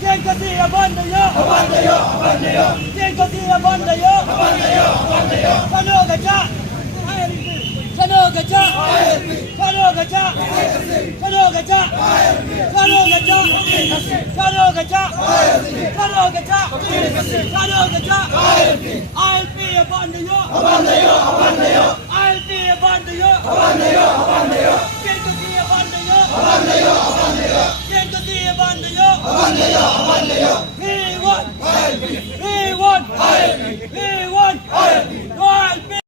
Demokrasiya bandayo. Demokrasiya bandayo. Sanogacha. Sanogacha. Sanogacha. Sanogacha. Sanogacha. Sanogacha. Sanogacha. Sanogacha. I'll be a bandayo. I'll be a bandayo. Demokrasiya bandayo. Demokrasiya bandayo. We want. We want. We want. I'll be.